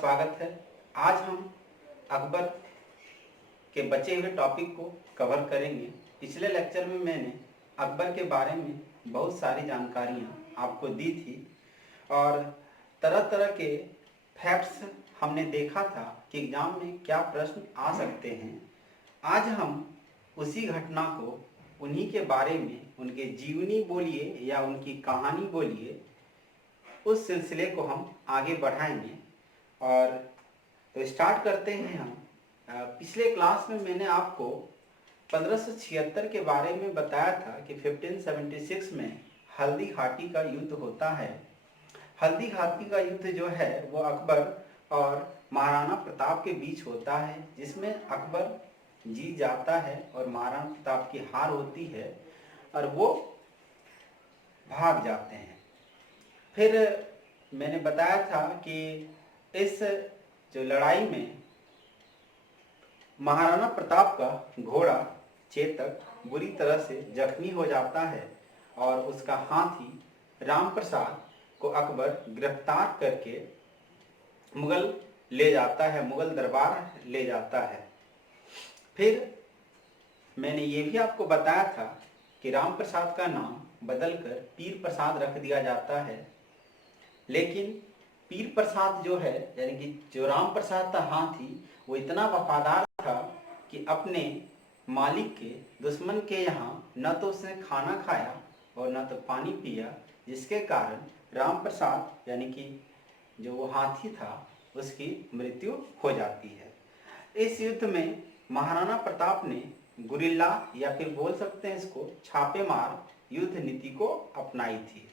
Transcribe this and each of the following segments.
स्वागत है। आज हम अकबर के बचे हुए टॉपिक को कवर करेंगे। पिछले लेक्चर में मैंने अकबर के बारे में बहुत सारी जानकारियाँ आपको दी थी और तरह तरह के फैक्ट्स हमने देखा था कि एग्ज़ाम में क्या प्रश्न आ सकते हैं। आज हम उसी घटना को, उन्हीं के बारे में, उनके जीवनी बोलिए या उनकी कहानी बोलिए, उस सिलसिले को हम आगे बढ़ाएंगे। और तो स्टार्ट करते हैं हम। पिछले क्लास में मैंने आपको 1576 के बारे में बताया था कि 1576 में हल्दी घाटी का युद्ध होता है। हल्दी घाटी का युद्ध जो है वो अकबर और महाराणा प्रताप के बीच होता है, जिसमें अकबर जीत जाता है और महाराणा प्रताप की हार होती है और वो भाग जाते हैं। फिर मैंने बताया था कि इस जो लड़ाई में महाराणा प्रताप का घोड़ा चेतक बुरी तरह से जख्मी हो जाता है और उसका हाथी राम प्रसाद को अकबर गिरफ्तार करके मुगल ले जाता है, मुगल दरबार ले जाता है। फिर मैंने ये भी आपको बताया था कि राम प्रसाद का नाम बदलकर पीर प्रसाद रख दिया जाता है, लेकिन पीर प्रसाद जो है, यानी कि जो राम प्रसाद था हाथी, वो इतना वफादार था कि अपने मालिक के, दुश्मन के यहाँ न तो उसने खाना खाया और न तो पानी पिया, जिसके कारण राम प्रसाद यानी कि जो वो हाथी था उसकी मृत्यु हो जाती है। इस युद्ध में महाराणा प्रताप ने गुरिल्ला या फिर बोल सकते हैं इसको छापेमार युद्ध नीति को अपनाई थी।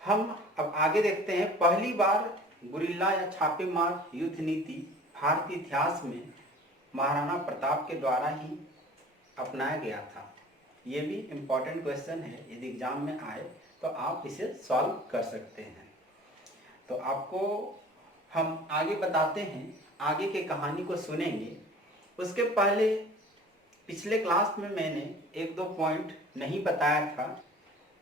हम अब आगे देखते हैं। पहली बार गुरिल्ला या छापेमार युद्ध नीति भारतीय इतिहास में महाराणा प्रताप के द्वारा ही अपनाया गया था। ये भी इम्पोर्टेंट क्वेश्चन है, यदि एग्जाम में आए तो आप इसे सॉल्व कर सकते हैं। तो आपको हम आगे बताते हैं, आगे के कहानी को सुनेंगे। उसके पहले पिछले क्लास में मैंने एक दो पॉइंट नहीं बताया था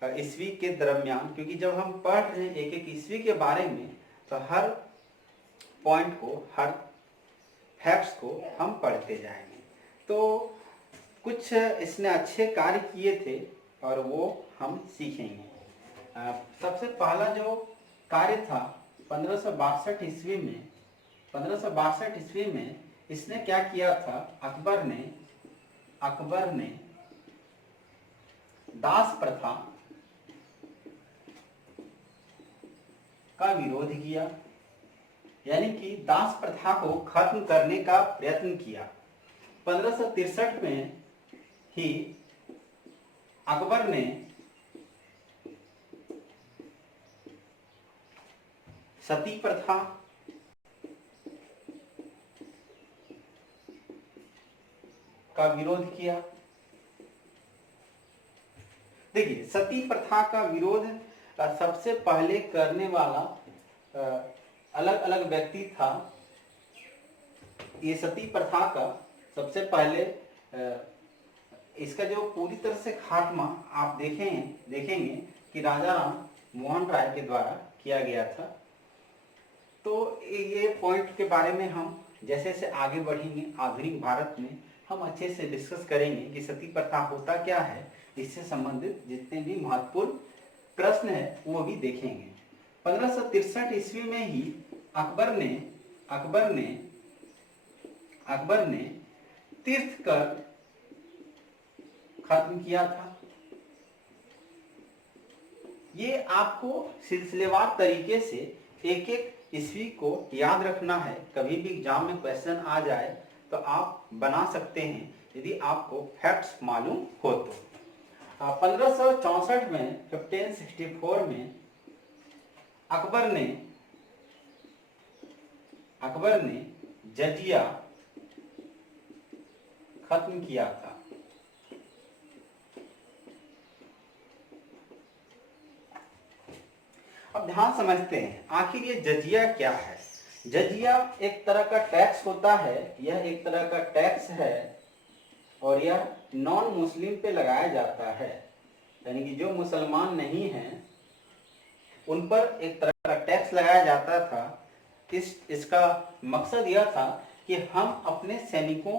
ईस्वी के दरमियान, क्योंकि जब हम पढ़ रहे हैं एक एक ईस्वी के बारे में तो हर पॉइंट को, हर फैक्ट्स को हम पढ़ते जाएंगे। तो कुछ इसने अच्छे कार्य किए थे और वो हम सीखेंगे। सबसे पहला जो कार्य था 1562 ईस्वी में, 1562 ईस्वी में इसने क्या किया था, अकबर ने दास प्रथा का विरोध किया, यानी कि दास प्रथा को खत्म करने का प्रयत्न किया। 1563 में ही अकबर ने सती प्रथा का विरोध किया। देखिए, सती प्रथा का विरोध सबसे पहले करने वाला अलग अलग व्यक्ति था। ये सती प्रथा का सबसे पहले इसका जो पूरी तरह से खात्मा आप देखेंगे कि राजा राम मोहन राय के द्वारा किया गया था। तो ये पॉइंट के बारे में हम जैसे जैसे आगे बढ़ेंगे आधुनिक भारत में हम अच्छे से डिस्कस करेंगे कि सती प्रथा होता क्या है, इससे संबंधित जितने भी महत्वपूर्ण प्रश्न है वो भी देखेंगे। 1563 ईस्वी में ही अकबर ने तीर्थ कर खत्म किया था। ये आपको सिलसिलेवार तरीके से एक एक ईस्वी को याद रखना है। कभी भी एग्जाम में क्वेश्चन आ जाए तो आप बना सकते हैं यदि आपको फैक्ट्स मालूम हो तो। 1564 में 1564 में अकबर ने जजिया खत्म किया था। अब ध्यान समझते हैं आखिर ये जजिया क्या है। जजिया एक तरह का टैक्स होता है, यह एक तरह का टैक्स है और यह नॉन मुस्लिम पे लगाया जाता है, यानी कि जो मुसलमान नहीं हैं उन पर एक तरह का टैक्स लगाया जाता था। इसका मकसद यह था कि हम अपने सैनिकों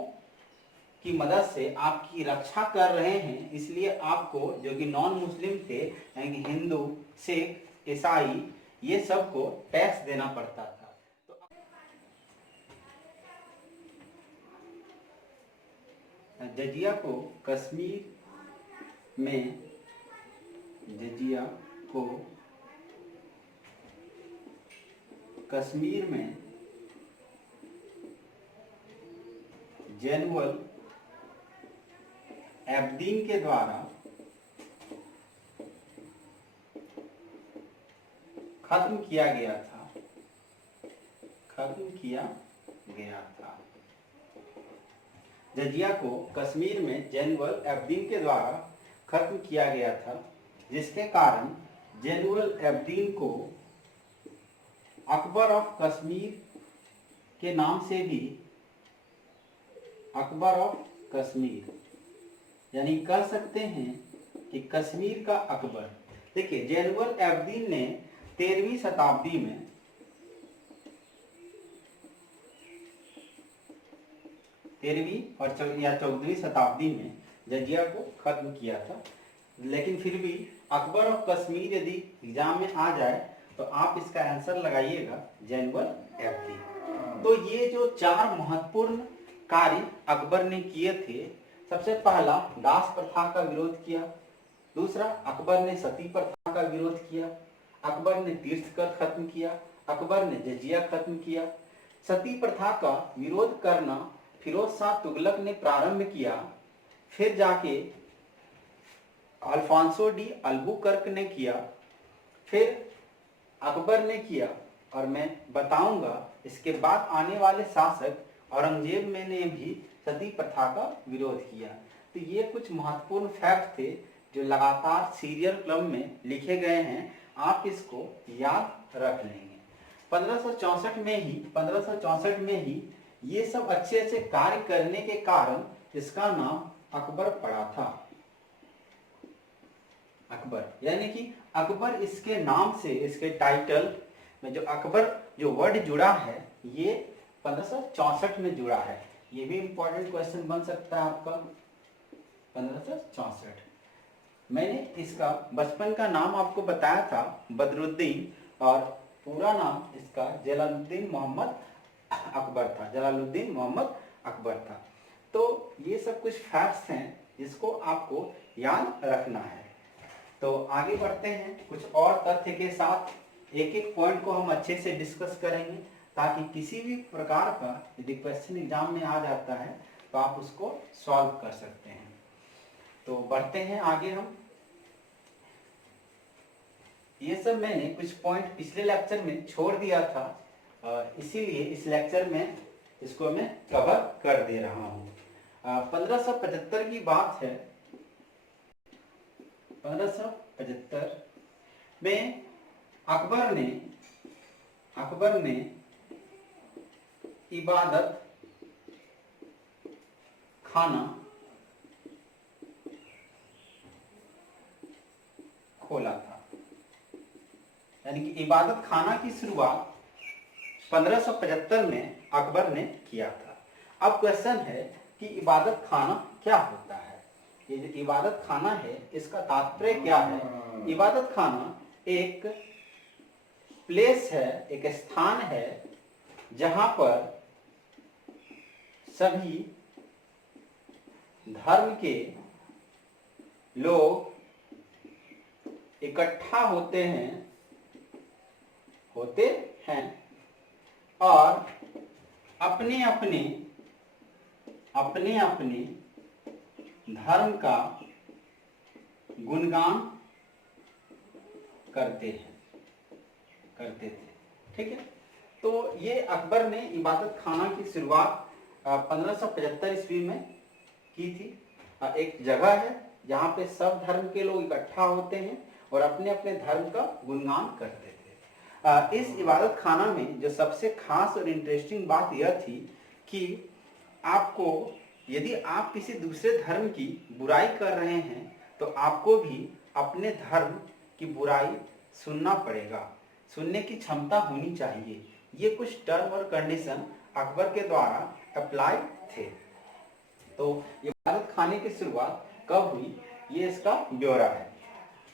की मदद से आपकी रक्षा कर रहे हैं, इसलिए आपको जो कि नॉन मुस्लिम थे यानी कि हिंदू, सिख, ईसाई, ये सब को टैक्स देना पड़ता था। तो जजिया को कश्मीर में जजिया को कश्मीर में जनरल एब्दीन के द्वारा खत्म किया गया था, जजिया को कश्मीर में जनरल एब्दीन के द्वारा खत्म किया गया था, जिसके कारण जनरल एब्दीन को अकबर ऑफ कश्मीर के नाम से भी अकबर ऑफ कश्मीर, यानी कह सकते हैं कि कश्मीर का अकबर। देखिए, जनरल एब्दीन ने 13वीं शताब्दी में और 14वीं शताब्दी में जजिया को खत्म किया था। लेकिन फिर भी अकबर ऑफ कश्मीर यदि एग्जाम में आ जाए तो आप इसका आंसर लगाइएगा जनरल एब्दीन। तो ये जो 4 महत्वपूर्ण कार्य अकबर ने किए थे, सबसे पहला दास प्रथा का विरोध किया, दूसरा अकबर ने सती प्रथा का विरोध किया, अकबर ने तीर्थ कर खत्म किया, अकबर ने जजिया खत्म किया। सती प्रथा का विरोध करना फिरोज शाह तुगलक ने प्रारंभ किया, फिर जाके अल्फांसो डी अल्बुकर्क ने किया, फिर अकबर ने किया, और मैं बताऊंगा इसके बाद आने वाले शासक औरंगजेब ने भी सती प्रथा का विरोध किया। तो ये कुछ महत्वपूर्ण फैक्ट थे जो लगातार सीरियल क्रम में लिखे गए हैं, आप इसको याद रख लेंगे। 1564 में ही ये सब अच्छे अच्छे कार्य करने के कारण इसका नाम अकबर पड़ा था। अकबर यानी कि अकबर, इसके नाम से, इसके टाइटल में जो अकबर जो वर्ड जुड़ा है ये 1564 में जुड़ा है। ये भी इंपॉर्टेंट क्वेश्चन बन सकता है आपका। 1564 मैंने इसका बचपन का नाम आपको बताया था बदरुद्दीन, और पूरा नाम इसका जलालुद्दीन मोहम्मद अकबर था। जलालुद्दीन मोहम्मद अकबर था। तो ये सब कुछ फैक्ट्स हैं जिसको आपको याद रखना है। तो आगे बढ़ते हैं, कुछ और तथ्य के साथ एक एक पॉइंट को हम अच्छे से डिस्कस करेंगे, ताकि किसी भी प्रकार का यदि क्वेश्चन एग्जाम में आ जाता है तो आप उसको सॉल्व कर सकते हैं। तो बढ़ते हैं आगे हम। ये सब मैंने कुछ पॉइंट पिछले लेक्चर में छोड़ दिया था, इसीलिए इस लेक्चर में इसको मैं कवर कर दे रहा हूँ। 1575 की बात है। 1575 में अकबर ने इबादत खाना खोला था, यानी कि इबादत खाना की शुरुआत 1575 में अकबर ने किया था। अब क्वेश्चन है कि इबादत खाना क्या होता है? ये जो इबादत खाना है इसका तात्पर्य क्या है? इबादत खाना एक प्लेस है, एक स्थान है जहां पर सभी धर्म के लोग इकट्ठा होते हैं और अपने अपने धर्म का गुणगान करते थे। ठीक है, तो ये अकबर ने इबादत खाना की शुरुआत 1575 ईस्वी में की थी। एक जगह है जहाँ पे सब धर्म के लोग इकट्ठा होते हैं और अपने अपने धर्म का गुणगान करते थे। इस इबादत खाना में जो सबसे खास और इंटरेस्टिंग बात यह थी कि आपको, यदि आप किसी दूसरे धर्म की बुराई कर रहे हैं तो आपको भी अपने धर्म की बुराई सुनना पड़ेगा, सुनने की क्षमता होनी चाहिए। ये कुछ टर्म और कंडीशन अकबर के द्वारा अप्लाई थे। तो ये भारत खाने की शुरुआत कब हुई, ये इसका ब्यौरा है।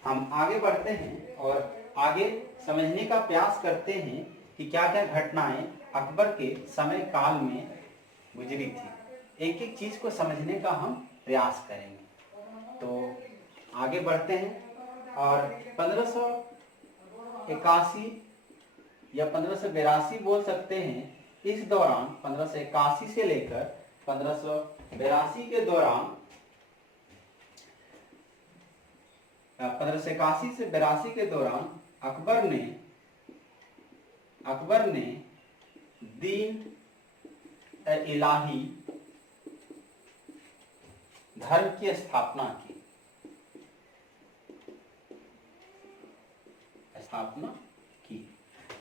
हम आगे बढ़ते हैं और आगे समझने का प्रयास करते हैं कि क्या क्या घटनाएं अकबर के समय काल में गुजरी थी। एक एक चीज को समझने का हम प्रयास करेंगे। तो आगे बढ़ते हैं और 1581 या 1582 बोल सकते हैं, इस दौरान 1581 से लेकर 1582 के दौरान 1581 से 82 के दौरान अकबर ने दीन इलाही धर्म की स्थापना की।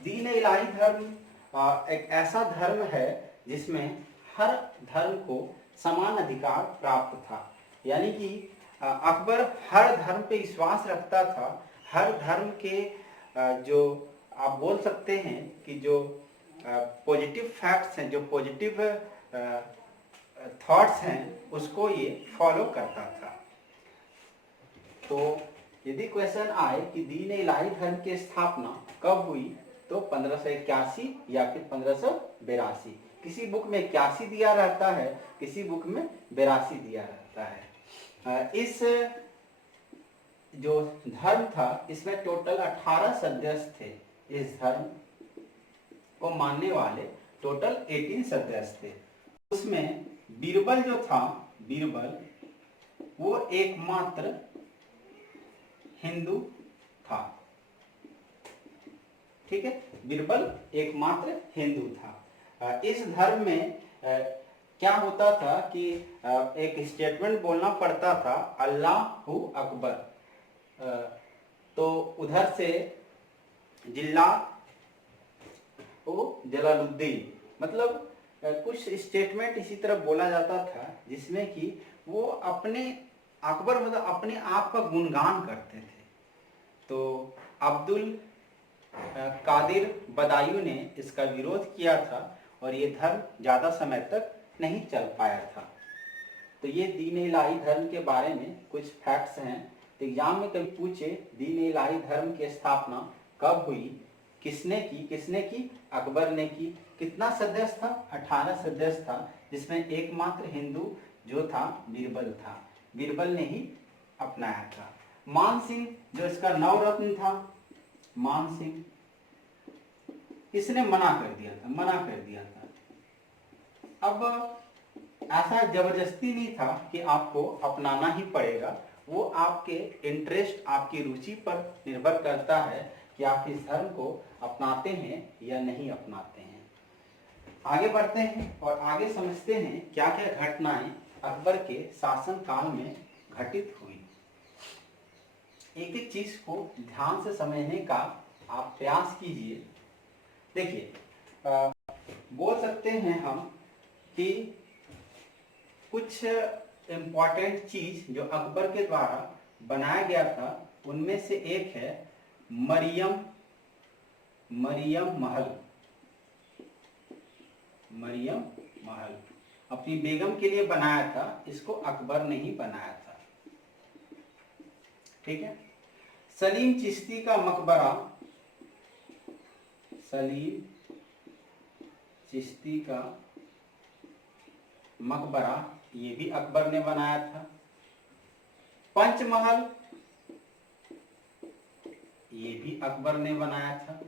दीन इलाही धर्म एक ऐसा धर्म है जिसमें हर धर्म को समान अधिकार प्राप्त था। यानी कि अकबर हर धर्म पे विश्वास रखता था। हर धर्म के जो आप बोल सकते हैं कि जो पॉजिटिव फैक्ट्स हैं, जो पॉजिटिव थॉट्स हैं, उसको ये फॉलो करता था। तो यदि क्वेश्चन आए कि दीन इलाही धर्म की स्थापना कब हुई, तो 1581 या फिर 1582। किसी बुक में 81 दिया रहता है, किसी बुक में 82 दिया रहता है। इस जो धर्म था इसमें टोटल 18 सदस्य थे। इस धर्म को मानने वाले टोटल 18 सदस्य थे। उसमें बीरबल जो था, बीरबल वो एकमात्र हिंदू था। ठीक है, बीरबल एकमात्र हिंदू था। इस धर्म में क्या होता था कि एक स्टेटमेंट बोलना पड़ता था, अल्लाहु अकबर। तो उधर से जिल्ला जलालुद्दीन, मतलब कुछ स्टेटमेंट इसी तरह बोला जाता था जिसमें कि वो अपने अकबर मतलब अपने आप का गुणगान करते थे। तो अब्दुल कादिर बदायूं ने इसका विरोध किया था और ये धर्म ज़्यादा समय तक नहीं चल पाया था। तो ये दीन इलाही धर्म के बारे में कुछ फैक्ट्स हैं। तो एग्जाम में कभी पूछे दीन इलाही धर्म की स्थापना कब हुई, किसने की, अकबर ने की। कितना सदस्य था? 18 सदस्य था, जिसमें एकमात्र हिंदू जो था बीरबल था। बीरबल ने ही अपनाया था। मान सिंह जो इसका नवरत्न था, मान सिंह, इसने मना कर दिया था। अब ऐसा जबरदस्ती नहीं था कि आपको अपनाना ही पड़ेगा। वो आपके इंटरेस्ट, आपकी रुचि पर निर्भर करता है कि आप इस धर्म को अपनाते हैं या नहीं अपनाते हैं। आगे बढ़ते हैं और आगे समझते हैं क्या क्या घटनाएं अकबर के शासन काल में घटित हुई। एक एक चीज को ध्यान से समझने का आप प्रयास कीजिए। देखिए, बोल सकते हैं हम कि कुछ इम्पॉर्टेंट चीज जो अकबर के द्वारा बनाया गया था, उनमें से एक है मरियम महल। मरियम महल अपनी बेगम के लिए बनाया था, इसको अकबर ने ही बनाया था। ठीक है। सलीम चिश्ती का मकबरा, सलीम चिश्ती का मकबरा, ये भी अकबर ने बनाया था। पंचमहल, ये भी अकबर ने बनाया था।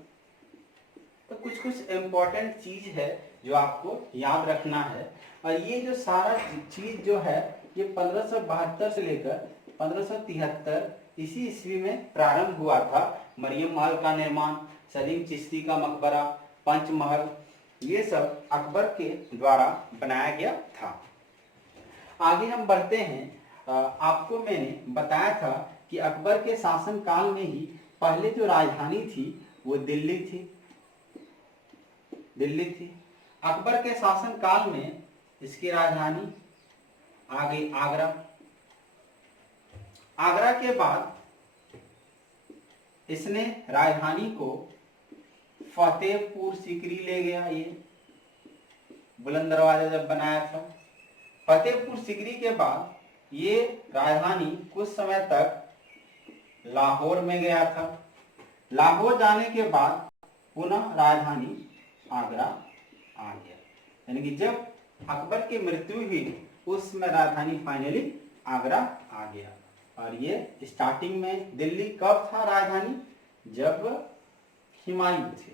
तो कुछ कुछ इम्पोर्टेंट चीज है जो आपको याद रखना है। और ये जो सारा चीज जो है ये 1572 से लेकर 1573 इसी ईस्वी में प्रारंभ हुआ था। मरियम महल का निर्माण, सलीम चिश्ती का मकबरा, पंचमहल, ये सब अकबर के द्वारा बनाया गया था। आगे हम बढ़ते हैं। आपको मैंने बताया था कि अकबर के शासन काल में ही पहले जो राजधानी थी वो दिल्ली थी। अकबर के शासन काल में इसकी राजधानी आ गई आगरा। आगरा के बाद इसने राजधानी को फतेहपुर सीकरी ले गया। ये बुलंद दरवाजा जब बनाया था। फतेहपुर सीकरी के बाद ये राजधानी कुछ समय तक लाहौर में गया था। लाहौर जाने के बाद पुनः राजधानी आगरा आ गया। यानी कि जब अकबर की मृत्यु हुई उस समय राजधानी फाइनली आगरा आ गया। और ये स्टार्टिंग में दिल्ली कब था राजधानी? जब हुमायूं थे।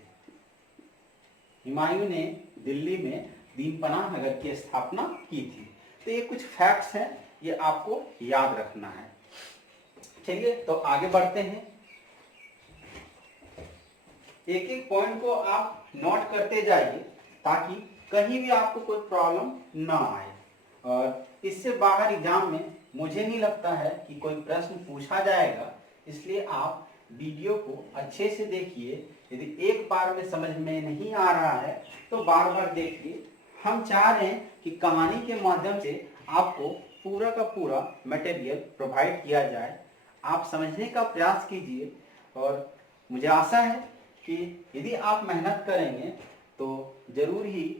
हुमायूं ने दिल्ली में दीनपनाह नगर की स्थापना की थी। तो ये कुछ फैक्ट्स हैं, ये आपको याद रखना है। चलिए तो आगे बढ़ते हैं। एक एक पॉइंट को आप नोट करते जाइए ताकि कहीं भी आपको कोई प्रॉब्लम ना आए। और इससे बाहर एग्जाम में मुझे नहीं लगता है कि कोई प्रश्न पूछा जाएगा, इसलिए आप वीडियो को अच्छे से देखिए। यदि एक बार में समझ में नहीं आ रहा है तो बार बार देखिए। हम चाह रहे हैं कि कहानी के माध्यम से आपको पूरा का पूरा मटेरियल प्रोवाइड किया जाए। आप समझने का प्रयास कीजिए और मुझे आशा है कि यदि आप मेहनत करेंगे तो जरूर ही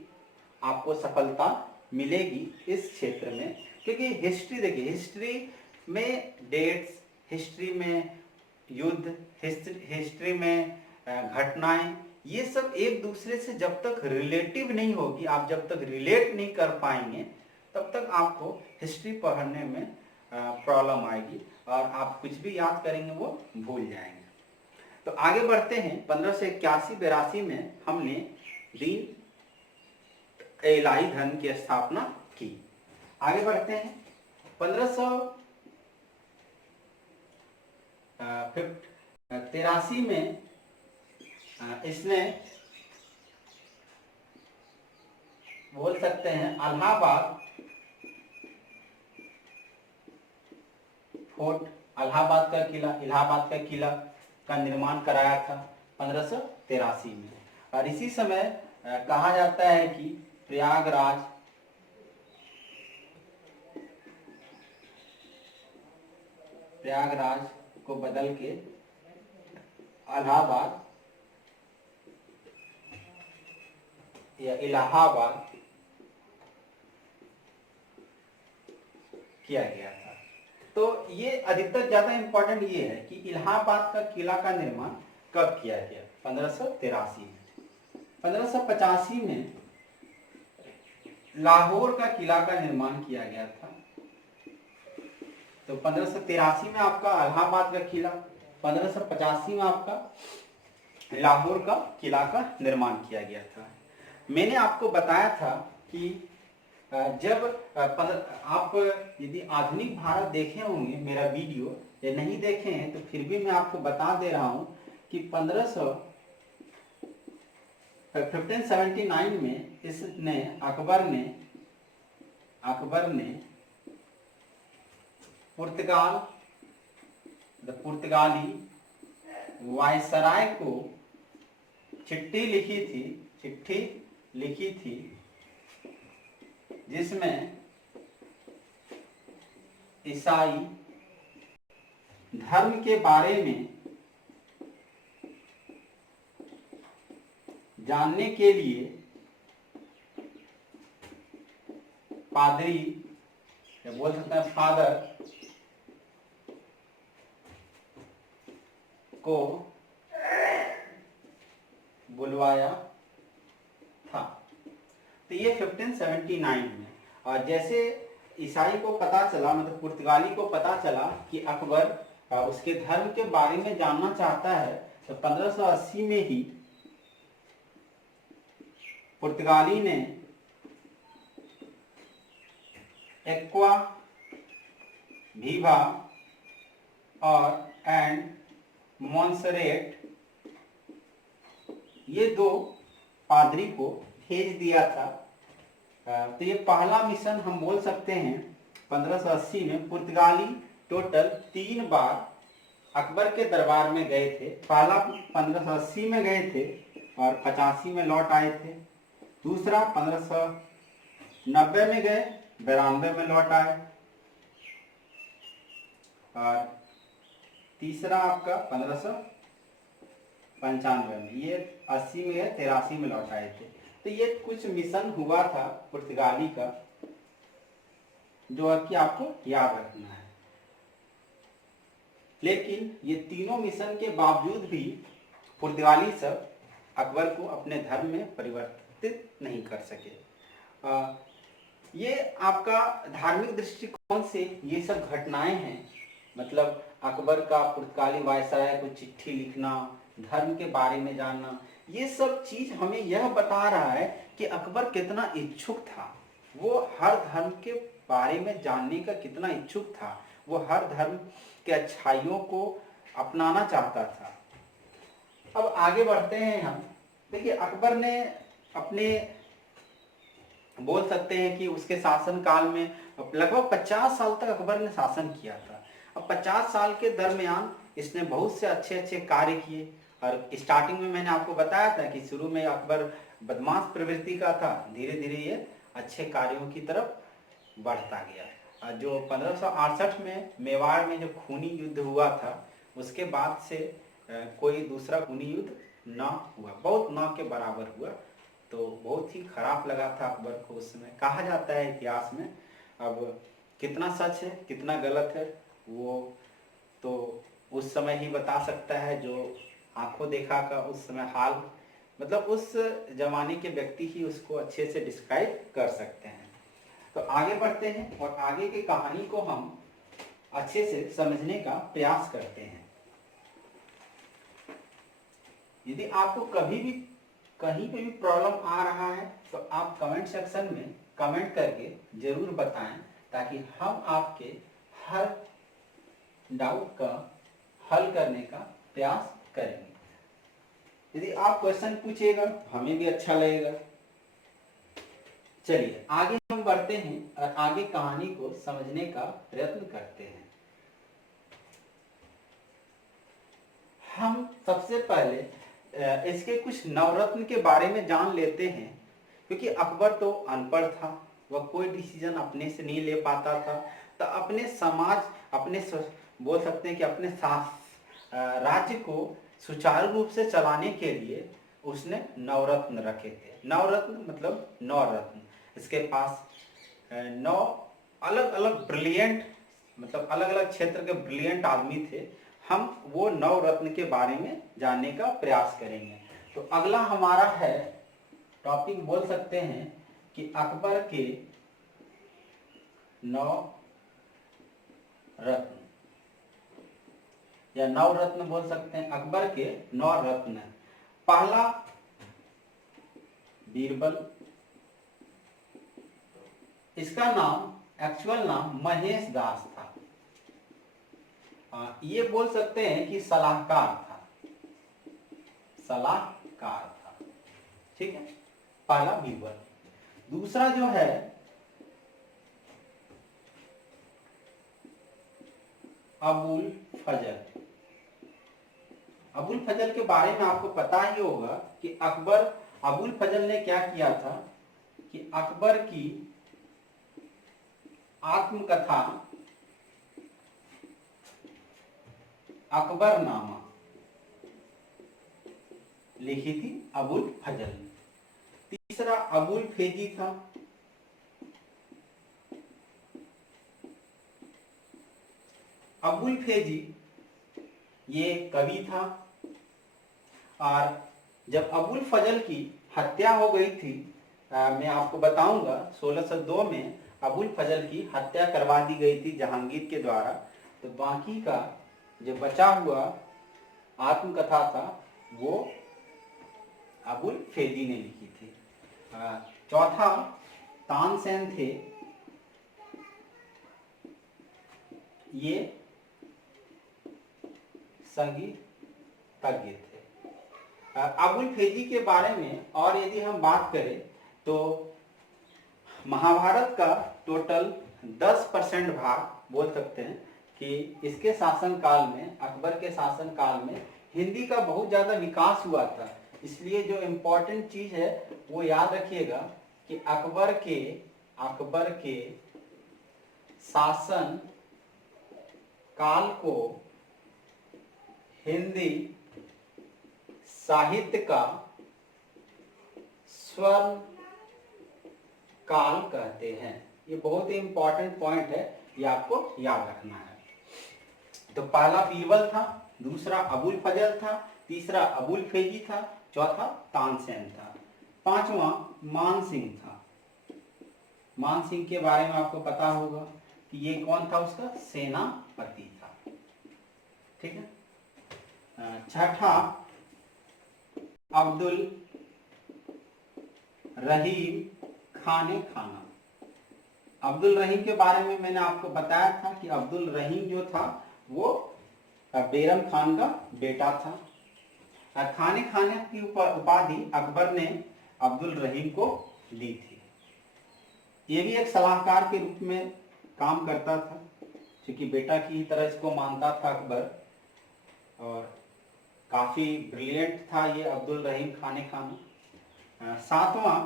आपको सफलता मिलेगी इस क्षेत्र में। क्योंकि हिस्ट्री देखिए, हिस्ट्री में डेट्स, हिस्ट्री में युद्ध, हिस्ट्री में घटनाएं, ये सब एक दूसरे से जब तक रिलेटिव नहीं होगी, आप जब तक रिलेट नहीं कर पाएंगे तब तक आपको हिस्ट्री पढ़ने में प्रॉब्लम आएगी और आप कुछ भी याद करेंगे वो भूल जाएंगे। तो आगे बढ़ते हैं। 1581-82 में हमने दीन इलाही धर्म की स्थापना की। आगे बढ़ते हैं। 1583 में इसने बोल सकते हैं इलाहाबाद फोर्ट, इलाहाबाद का किला का निर्माण कराया था 1583 में। और इसी समय कहा जाता है कि प्रयागराज को बदल के इलाहाबाद या इलाहाबाद किया गया था। तो ये अधिकतर ज्यादा इंपॉर्टेंट ये है कि इलाहाबाद का किला का निर्माण कब किया गया? 1583 में। 1585 में लाहौर का किला का निर्माण किया गया था। तो 1583 में आपका इलाहाबाद का किला, 1585 में आपका लाहौर का किला का निर्माण किया गया था। मैंने आपको बताया था कि जब आप यदि आधुनिक भारत देखे होंगे मेरा वीडियो, या नहीं देखे हैं तो फिर भी मैं आपको बता दे रहा हूं कि 1579 में इसने अकबर ने पुर्तगाली वायसराय को चिट्ठी लिखी थी जिसमें ईसाई धर्म के बारे में जानने के लिए पादरी, या बोल सकते हैं फादर को बुलवाया था। तो ये 1579 में। और जैसे ईसाई को पता चला, मतलब पुर्तगाली को पता चला कि अकबर उसके धर्म के बारे में जानना चाहता है, तो 1580 में ही पुर्तगाली ने एक्वा वीवा और एंड मॉन्सरेट, ये दो पादरी को भेज दिया था। तो ये पहला मिशन हम बोल सकते हैं 1580 में। पुर्तगाली टोटल 3 बार अकबर के दरबार में गए थे। पहला 1580 में गए थे और 85 में लौट आए थे। दूसरा 1590 में गए, 92 में लौट आए। और तीसरा आपका 95 में, ये 80 में या 83 में लौट आए थे। तो ये कुछ मिशन हुआ था पुर्तगाली का, जो कि आपको याद रखना है। लेकिन ये तीनों मिशन के बावजूद भी पुर्तगाली सब अकबर को अपने धर्म में परिवर्तित नहीं कर सके। ये आपका धार्मिक दृष्टिकोण से ये सब घटनाएं हैं, मतलब अकबर का पुर्तगाली वायसराय को चिट्ठी लिखना, धर्म के बारे में जानना, ये सब चीज हमें यह बता रहा है कि अकबर कितना इच्छुक था, वो हर धर्म के बारे में जानने का कितना इच्छुक था, वो हर धर्म के अच्छाइयों को अपनाना चाहता था। अब आगे बढ़ते हैं हम। देखिए अकबर ने अपने, बोल सकते हैं कि उसके शासन काल में लगभग 50 साल तक अकबर ने शासन किया था। अब 50 साल के दरमियान इसने बहुत से अच्छे अच्छे कार्य किए। और स्टार्टिंग में मैंने आपको बताया था कि शुरू में अकबर बदमाश प्रवृत्ति का था, धीरे धीरे ये अच्छे कार्यों की तरफ बढ़ता गया। जो 1568 में मेवाड़ में जो खूनी युद्ध हुआ था, उसके बाद से कोई दूसरा खूनी युद्ध ना हुआ, बहुत ना के बराबर हुआ। तो बहुत ही खराब लगा था अकबर को उस समय। कहा जाता है इतिहास में, अब कितना सच है कितना गलत है वो तो उस समय ही बता सकता है जो आंखों देखा का उस समय हाल, मतलब उस जमाने के व्यक्ति ही उसको अच्छे से डिस्क्राइब कर सकते हैं। तो आगे बढ़ते हैं और आगे की कहानी को हम अच्छे से समझने का प्रयास करते हैं। यदि आपको कभी भी कहीं पे भी प्रॉब्लम आ रहा है तो आप कमेंट सेक्शन में कमेंट करके जरूर बताएं, ताकि हम आपके हर डाउट का हल करने का प्रयास करेंगे। यदि आप क्वेश्चन पूछिएगा हमें भी अच्छा लगेगा। चलिए आगे हम बढ़ते हैं और आगे कहानी को समझने का प्रयत्न करते हैं। हम सबसे पहले इसके कुछ नवरत्न के बारे में जान लेते हैं, क्योंकि अकबर तो अनपढ़ था, वह कोई डिसीजन अपने से नहीं ले पाता था। तो अपने समाज, अपने बोल सकते हैं कि अपने राज्य को सुचारू रूप से चलाने के लिए उसने नवरत्न रखे थे। नवरत्न मतलब 9 रत्न। इसके पास 9 अलग अलग ब्रिलियंट, मतलब अलग अलग क्षेत्र के ब्रिलियंट आदमी थे। हम वो 9 रत्न के बारे में जानने का प्रयास करेंगे। तो अगला हमारा है टॉपिक, बोल सकते हैं कि अकबर के 9 रत्न या 9 रत्न बोल सकते हैं। अकबर के 9 रत्न। पहला बीरबल, इसका नाम, एक्चुअल नाम महेश दास था। ये बोल सकते हैं कि सलाहकार था, सलाहकार था, ठीक है। पहला बीरबल। दूसरा जो है अबुल फजल। अबुल फजल के बारे में आपको पता ही होगा कि अबुल फजल ने क्या किया था कि अकबर की आत्मकथा अकबरनामा लिखी थी अबुल फजल ने। तीसरा अबुल फेजी था। अबुल फेजी ये कवि था, और जब अबुल फजल की हत्या हो गई थी, मैं आपको बताऊंगा 1602 में अबुल फजल की हत्या करवा दी गई थी जहांगीर के द्वारा। तो बाकी का जो बचा हुआ आत्मकथा था वो अबुल फेजी ने लिखी थी। चौथा तानसेन थे, ये संगीतज्ञ थे। अबुल फेजी के बारे में और यदि हम बात करें तो महाभारत का टोटल 10% भाग बोल सकते हैं कि इसके शासन काल में, अकबर के शासन काल में हिंदी का बहुत ज्यादा विकास हुआ था। इसलिए जो इम्पोर्टेंट चीज है वो याद रखिएगा कि अकबर के शासन काल को हिंदी साहित्य का स्वर्ण काल कहते हैं। ये बहुत ही इंपॉर्टेंट पॉइंट है, ये आपको याद रखना है। तो पहला बीरबल था, दूसरा अबुल फजल था, तीसरा अबुल फैजी था, चौथा तानसेन था, पांचवा मान सिंह था। मान सिंह के बारे में आपको पता होगा कि ये कौन था, उसका सेनापति था। ठीक है। छठा अब्दुल रहीम खाने खाना। अब्दुल रहीम के बारे में मैंने आपको बताया था कि अब्दुल रहीम जो था वो बैरम खान का बेटा था। खाने खाने की उपाधि अकबर ने अब्दुल रहीम को दी थी। ये भी एक सलाहकार के रूप में काम करता था, क्योंकि बेटा की ही तरह इसको मानता था अकबर, और काफी ब्रिलियंट था ये अब्दुल रहीम खाने खाना। सातवां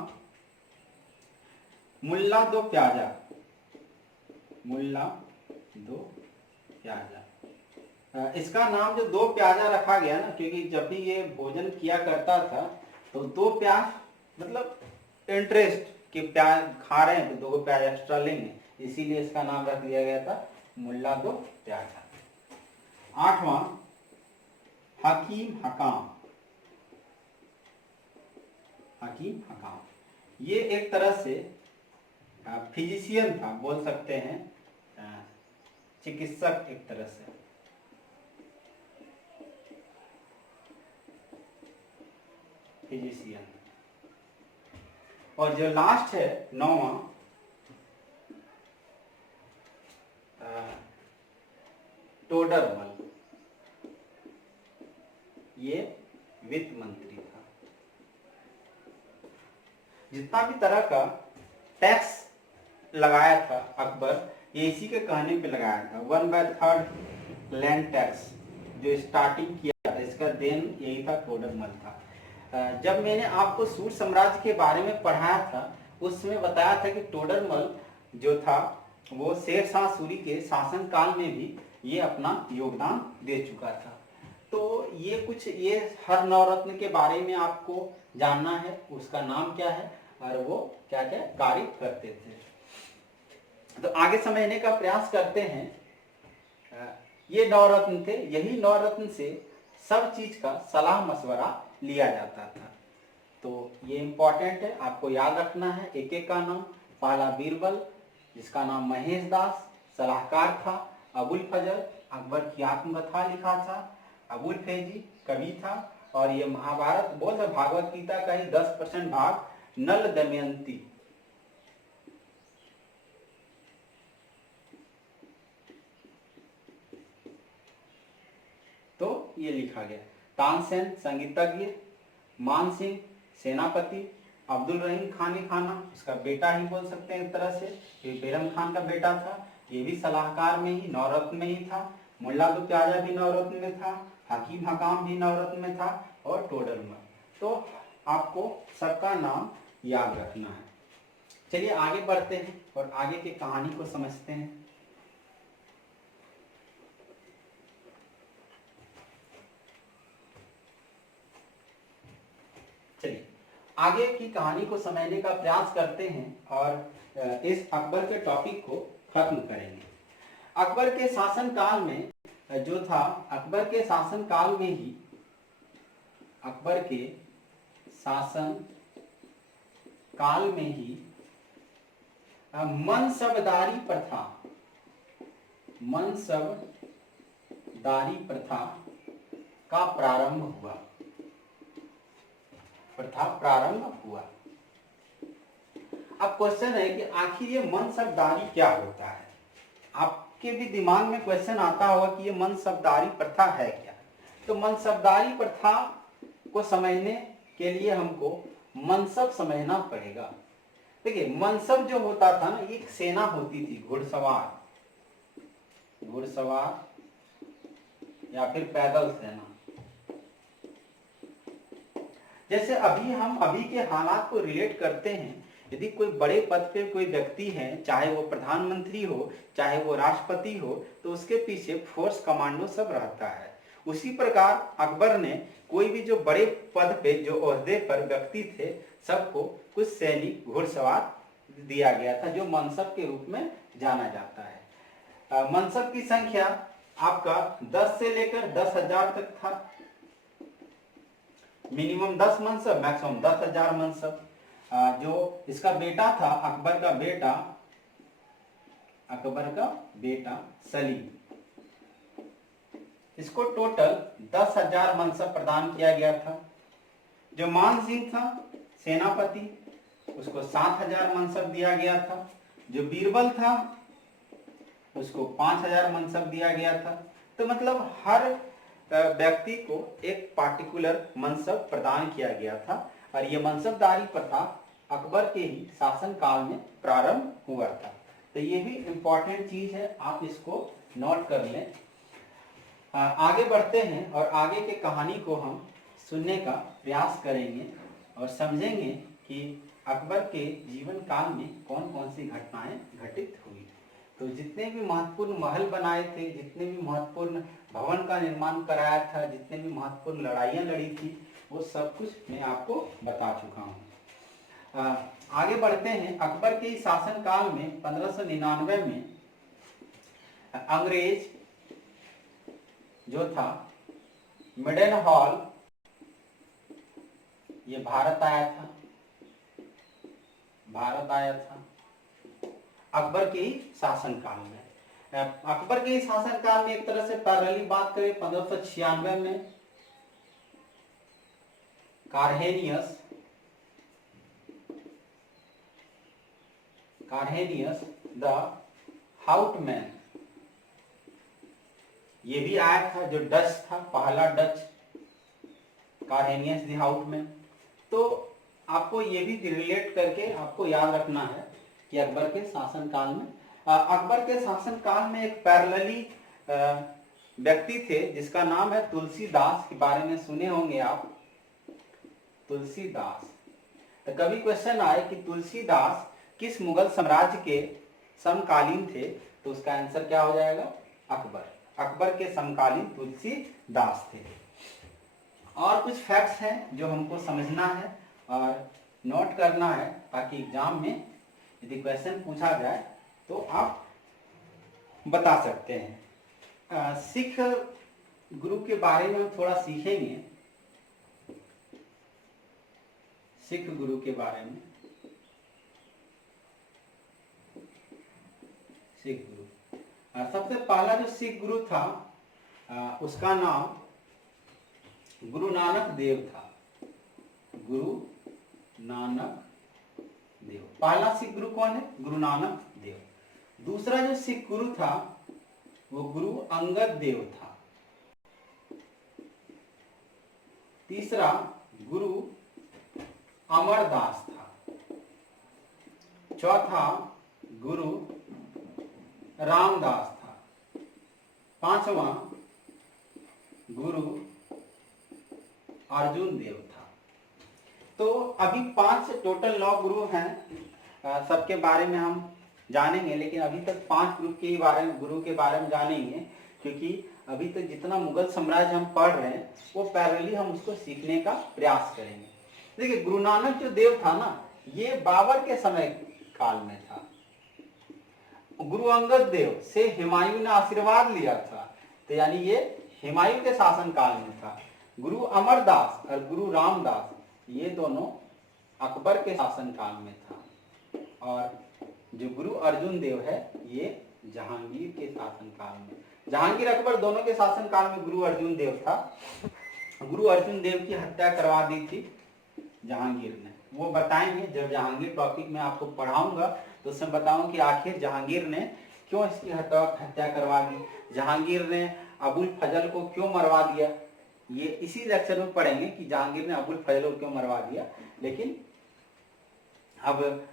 मुल्ला दो प्याजा। मुल्ला दो प्याजा, इसका नाम जो दो प्याजा रखा गया ना, क्योंकि जब भी ये भोजन किया करता था तो दो प्याज मतलब इंटरेस्ट कि प्याज खा रहे हैं तो दो प्याज एक्स्ट्रा लेंगे, इसीलिए इसका नाम रख दिया गया था मुल्ला दो प्याजा। आठवां हकीम हकाम। हकीम हकाम ये एक तरह से फिजिशियन था, बोल सकते हैं चिकित्सक एक तरह से। फिजिशियन। और जो लास्ट है नौवां टोडरमल, ये वित्त मंत्री था। जितना भी तरह का टैक्स लगाया था अकबर, ये इसी के कहने पे लगाया था। 1/3 लैंड टैक्स जो स्टार्टिंग किया था, इसका देन यही था, टोडरमल था। जब मैंने आपको सूर साम्राज्य के बारे में पढ़ाया था, उसमें बताया था कि टोडरमल जो था वो शेर शाह सूरी के शासन काल में भी ये अपना योगदान दे चुका था। तो ये कुछ, ये हर नवरत्न के बारे में आपको जानना है, उसका नाम क्या है और वो क्या क्या कार्य करते थे। तो आगे समझने का प्रयास करते हैं। ये नवरत्न थे, यही नवरत्न से सब चीज का सलाह मशवरा लिया जाता था। तो ये इंपॉर्टेंट है, आपको याद रखना है एक एक का नाम। पहला बीरबल, जिसका नाम महेश दास, सलाहकार था। अबुल फजल, अकबर की आत्मकथा लिखा था। अबुल फैजी कवि था। और ये महाभारत बोल भागवत गीता का ही 10% भाग नल दमयंती। तो ये लिखा गया। तानसेन संगीतज्ञ, मान सिंह सेनापति, अब्दुल रहीम खाने खाना उसका बेटा ही बोल सकते हैं एक तरह से, ये बैरम खान का बेटा था, ये भी सलाहकार में ही नवरत्न में ही था। मुल्ला दो प्याजा भी नवरत्न में था, हकीम हकाम भी नवरत्न में था, और टोडरमल। तो आपको सबका नाम याद रखना है। चलिए आगे बढ़ते हैं और आगे की कहानी को समझते हैं। चलिए आगे की कहानी को समझने का प्रयास करते हैं और इस अकबर के टॉपिक को खत्म करेंगे। अकबर के शासन काल में जो था, अकबर के शासन काल में ही, अकबर के शासन काल में ही मनसबदारी प्रथा, मनसबदारी प्रथा का प्रारंभ हुआ। प्रथा प्रारंभ हुआ। अब क्वेश्चन है कि आखिर ये मनसबदारी क्या होता है। आपके भी दिमाग में क्वेश्चन आता होगा कि ये मनसबदारी प्रथा है क्या। तो मनसबदारी प्रथा को समझने के लिए हमको मनसब समझना पड़ेगा। देखिए मनसब जो होता था ना, एक सेना होती थी, घुड़सवार, घुड़सवार या फिर पैदल सेना। जैसे अभी हम अभी के हालात को रिलेट करते हैं, यदि कोई बड़े पद पे कोई व्यक्ति है, चाहे वो प्रधानमंत्री हो चाहे वो राष्ट्रपति हो, तो उसके पीछे फोर्स कमांडो सब रहता है। उसी प्रकार अकबर ने कोई भी जो बड़े पद पे जो ओहदे पर व्यक्ति थे सबको कुछ सैनिक घुड़सवार दिया गया था जो मनसब के रूप में जाना जाता है। मनसब की संख्या आपका 10 से लेकर 10,000 तक था। मिनिमम 10 मनसब, मैक्सिमम 10,000 मनसब। जो इसका बेटा था अकबर का बेटा सलीम, इसको टोटल 10,000 मनसब प्रदान किया गया था। जो मान सिंह था सेनापति, उसको 7,000 मनसब दिया गया था। जो बीरबल था उसको 5,000 मनसब दिया गया था। तो मतलब हर व्यक्ति को एक पार्टिकुलर मनसब प्रदान किया गया था और ये मनसबदारी प्रथा अकबर के ही शासन काल में प्रारंभ हुआ था। तो ये भी इम्पोर्टेंट चीज है, आप इसको नोट कर लें। आगे बढ़ते हैं और आगे के कहानी को हम सुनने का प्रयास करेंगे और समझेंगे कि अकबर के जीवन काल में कौन कौन सी घटनाएं घटित हुई। तो जितने भी महत्वपूर्ण महल बनाए थे, जितने भी महत्वपूर्ण भवन का निर्माण कराया था, जितने भी महत्वपूर्ण लड़ाइयाँ लड़ी थी, वो सब कुछ मैं आपको बता चुका हूँ। आगे बढ़ते हैं। अकबर के शासन काल में 1599 में अंग्रेज जो था मिडेनहॉल, ये भारत आया था अकबर के ही शासन काल में। अकबर के ही शासन काल में एक तरह से पैरेलली बात करें 1596 में कार्हेनियस द हाउटमैन, ये भी आया था, जो डच था, पहला डच कार्हेनियस द हाउटमैन। तो आपको ये भी रिलेट करके आपको याद रखना है कि अकबर के शासन काल में अकबर के शासन काल में एक पैरेलली व्यक्ति थे जिसका नाम है तुलसीदास, के बारे में सुने होंगे आप। तुलसीदास, तो कभी क्वेश्चन आए कि तुलसीदास किस मुगल साम्राज्य के समकालीन थे, तो उसका आंसर क्या हो जाएगा? अकबर के समकालीन तुलसीदास थे। और कुछ फैक्ट्स हैं जो हमको समझना है और नोट करना है ताकि एग्जाम में यदि क्वेश्चन पूछा जाए तो आप बता सकते हैं। सिख गुरु के बारे में हम थोड़ा सीखेंगे। सिख गुरु के बारे में, सिख गुरु सबसे पहला जो सिख गुरु था उसका नाम गुरु नानक देव था। गुरु नानक देव, पहला सिख गुरु कौन है? गुरु नानक देव। दूसरा जो सिख गुरु था वो गुरु अंगद देव था। तीसरा गुरु अमरदास था। चौथा गुरु रामदास था। पांचवा गुरु अर्जुन देव था। तो अभी 5 टोटल 9 गुरु हैं। सबके बारे में हम जानेंगे, लेकिन अभी तक 5 गुरु के बारे में जानेंगे, क्योंकि अभी तक जितना मुगल साम्राज्य हम पढ़ रहे हैं वो पैरेलली हम उसको सीखने का प्रयास करेंगे। देखिए, गुरु नानक जो देव था ना, ये बाबर के समय काल में था। गुरु अंगद देव से हुमायूं ने आशीर्वाद लिया था, तो यानी ये हुमायूं के शासन काल में था। गुरु अमरदास और गुरु रामदास ये दोनों अकबर के शासन काल में था। और जो गुरु अर्जुन देव है ये जहांगीर के शासन काल में। जहांगीर अकबर दोनों के शासन काल में गुरु अर्जुन देव था। गुरु अर्जुन देव की हत्या करवा दी थी जहांगीर ने, वो बताएंगे जब जहांगीर टॉपिक में आपको पढ़ाऊंगा तो उसमें बताऊंगा कि आखिर जहांगीर ने क्यों इसकी हत्या करवा दी, जहांगीर ने अबुल फजल को क्यों मरवा दिया। ये इसी लेक्चर में पढ़ेंगे कि जहांगीर ने अबुल फजल को क्यों मरवा दिया। लेकिन अब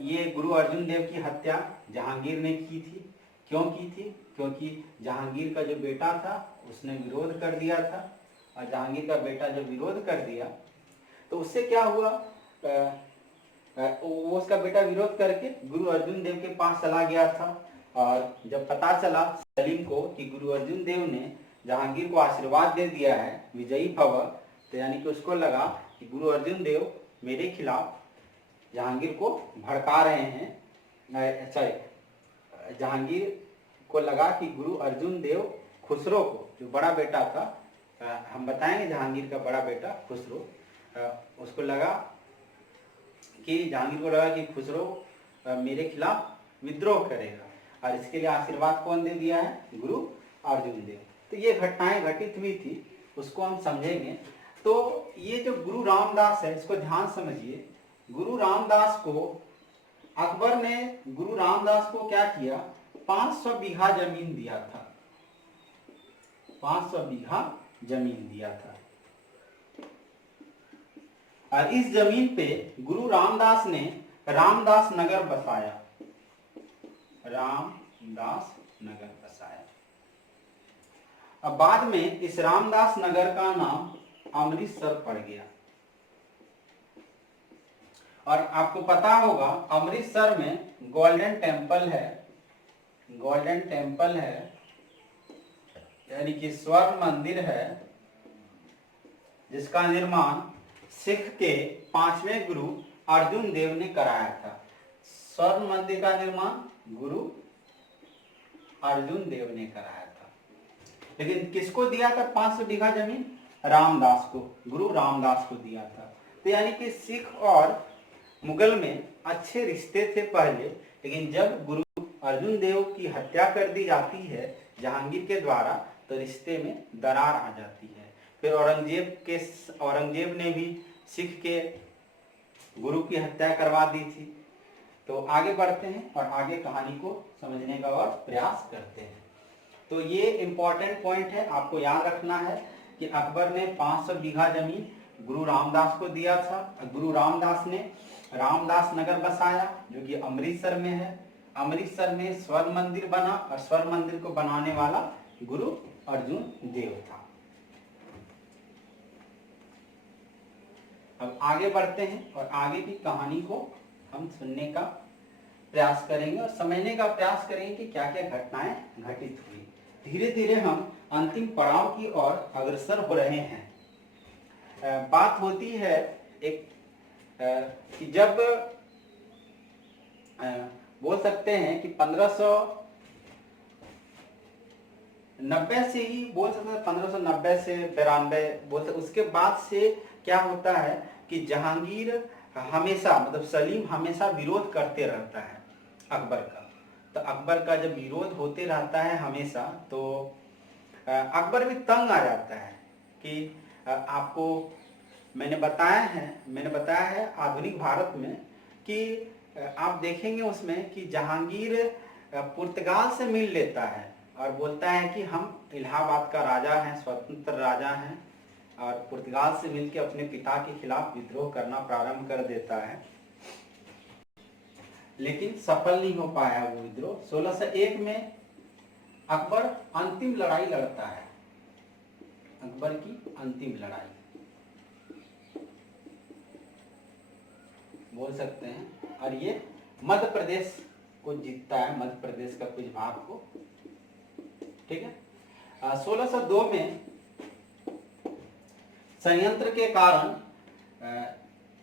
ये गुरु अर्जुन देव की हत्या जहांगीर ने की थी। क्यों की थी? क्योंकि जहांगीर का जो बेटा था उसने विरोध कर दिया था, और जहांगीर का बेटा जब विरोध कर दिया तो उससे क्या हुआ, वो उसका बेटा विरोध करके गुरु अर्जुन देव के पास चला गया था। और जब पता चला सलीम को कि गुरु अर्जुन देव ने जहांगीर को आशीर्वाद दे दिया है विजयी भव, तो यानी कि उसको लगा कि गुरु अर्जुन देव मेरे खिलाफ जहांगीर को भड़का रहे हैं। जहांगीर को लगा कि गुरु अर्जुन देव खुसरो को, जो बड़ा बेटा था, हम बताएंगे जहांगीर का बड़ा बेटा खुसरो, उसको लगा कि जहांगीर को लगा कि खुसरो मेरे खिलाफ विद्रोह करेगा, और इसके लिए आशीर्वाद कौन दे दिया है? गुरु अर्जुन देव। तो ये घटनाएं घटित हुई थी, उसको हम समझेंगे। तो ये जो गुरु रामदास है, इसको ध्यान समझिए। गुरु रामदास को अकबर ने गुरु रामदास को क्या किया? 500 बीघा जमीन दिया था, 500 बीघा जमीन दिया था। और इस जमीन पे गुरु रामदास ने रामदास नगर बसाया, रामदास नगर बसाया। अब बाद में इस रामदास नगर का नाम अमृतसर पड़ गया। और आपको पता होगा अमृतसर में गोल्डन टेम्पल है, गोल्डन टेम्पल है, यानी कि स्वर्ण मंदिर है, जिसका निर्माण सिख के 5वें गुरु अर्जुन देव ने कराया था। स्वर्ण मंदिर का निर्माण गुरु अर्जुन देव ने कराया था। लेकिन किसको दिया था 500 बीघा जमीन? रामदास को, गुरु रामदास को दिया था। तो यानी कि सिख और मुगल में अच्छे रिश्ते थे पहले, लेकिन जब गुरु अर्जुन देव की हत्या कर दी जाती है जहांगीर के द्वारा, तो रिश्ते में दरार आ जाती है। फिर औरंगजेब ने भी सिख के गुरु की हत्या करवा दी थी। तो आगे बढ़ते हैं और आगे कहानी को समझने का और प्रयास करते हैं। तो ये इंपॉर्टेंट पॉइंट है, आपको याद रखना है कि अकबर ने 500 बीघा जमीन गुरु रामदास को दिया था। गुरु रामदास ने रामदास नगर बसाया, जो कि अमृतसर में है। अमृतसर में स्वर्ण मंदिर बना, और स्वर्ण मंदिर को बनाने वाला गुरु अर्जुन देव था। अब आगे बढ़ते हैं और आगे की कहानी को हम सुनने का प्रयास करेंगे और समझने का प्रयास करेंगे कि क्या क्या घटनाएं घटित हुई। धीरे धीरे हम अंतिम पड़ाव की ओर अग्रसर हो रहे हैं। बात होती है एक कि जब बोल सकते हैं कि 1590 से ही बोल सकते हैं, 1590 से 92 बोल सकते। उसके बाद से क्या होता है कि जहांगीर हमेशा, मतलब सलीम हमेशा विरोध करते रहता है अकबर का। तो अकबर का जब विरोध होते रहता है हमेशा, तो अकबर भी तंग आ जाता है कि आपको मैंने बताया है आधुनिक भारत में कि आप देखेंगे उसमें कि जहांगीर पुर्तगाल से मिल लेता है और बोलता है कि हम इलाहाबाद का राजा हैं, स्वतंत्र राजा हैं, और पुर्तगाल से मिलकर अपने पिता के खिलाफ विद्रोह करना प्रारंभ कर देता है। लेकिन सफल नहीं हो पाया वो विद्रोह। 1601 में अकबर अंतिम लड़ाई लड़ता है, अकबर की अंतिम लड़ाई बोल सकते हैं, और ये मध्य प्रदेश को जीतता है, मध्य प्रदेश का कुछ भाग को। ठीक है। 1602 में संयंत्र के कारण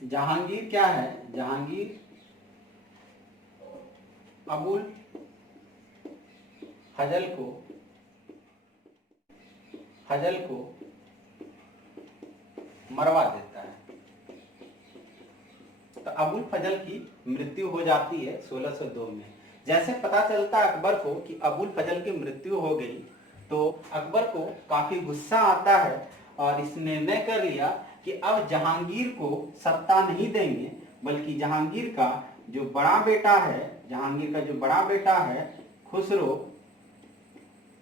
जहांगीर क्या है, जहांगीर अबुल फजल को मरवा देता है। तो अबुल फजल की मृत्यु हो जाती है 1602 में। जैसे पता चलता है अकबर को कि अबुल फजल की मृत्यु हो गई, तो अकबर को काफी गुस्सा आता है और इस निर्णय कर लिया कि अब जहांगीर को सत्ता नहीं देंगे, बल्कि जहांगीर का जो बड़ा बेटा है खुसरो,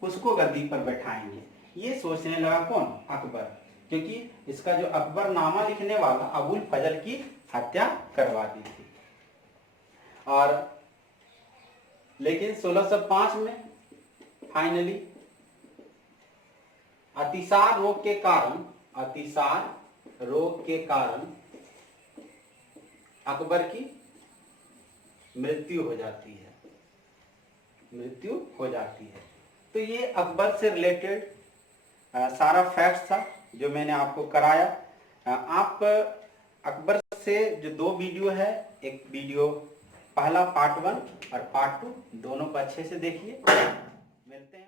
उसको गद्दी पर बैठाएंगे। ये सोचने लगा कौन? अकबर, क्योंकि इसका जो अकबरनामा लिखने वाला अबुल फजल की हत्या करवा दी थी। और लेकिन 1605 में फाइनली अतिसार रोग के कारण अकबर की मृत्यु हो जाती है। तो ये अकबर से रिलेटेड सारा फैक्ट्स था जो मैंने आपको कराया। आप अकबर से जो 2 वीडियो है, एक वीडियो पहला पार्ट 1 और पार्ट 2 दोनों को अच्छे से देखिए। मिलते हैं।